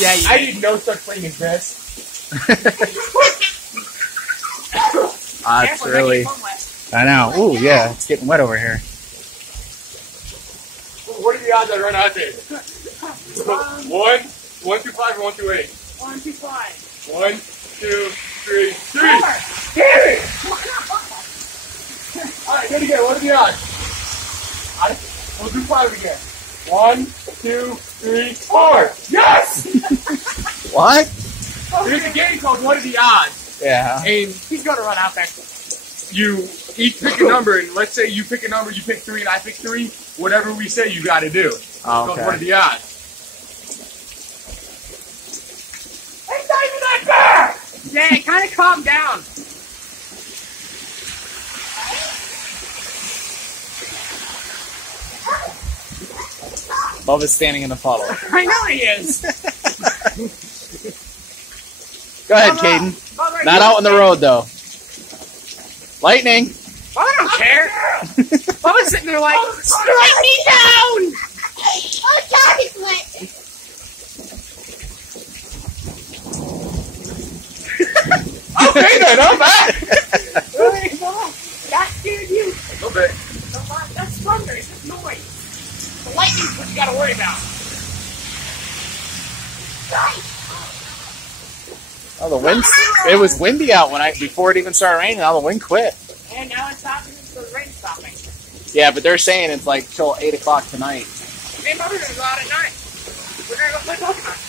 Yeah, you I did. need no such thing as this. It's really. I know. Ooh, yeah, it's getting wet over here. What are the odds I run out there? 1, 1 through 5, or 1 through 8? 1, 2, 5. 1, 2, 3, 3. Damn it! Alright, good again. What are the odds? We'll do 5 again. 1, 2, 3, 4. Yes! What? There's a game called What Are the Odds? Yeah. And He's going to run out there. you each pick a number, and let's say you pick a number, you pick 3, and I pick 3. Whatever we say, you got to do. Oh, okay. What are the odds? It's not even that bad! Yeah, kind of calm down. Bubba's standing in the puddle. I know he is. Go ahead, Caden. Not out on the road, though. Lightning. Bubba don't care. Bubba's sitting there like, strike me down! Oh, Johnny's wet. Okay then, I'm back. That scared you? A little bit. That's thunder. It's just noise. The lightning's what you gotta worry about. Oh, the wind. It was windy out before it even started raining. Now the wind quit. And now it's stopping, so the rain's stopping. Yeah, but they're saying it's like till 8 o'clock tonight. Me and Bubba are gonna go out at night. We're gonna go play Pokemon.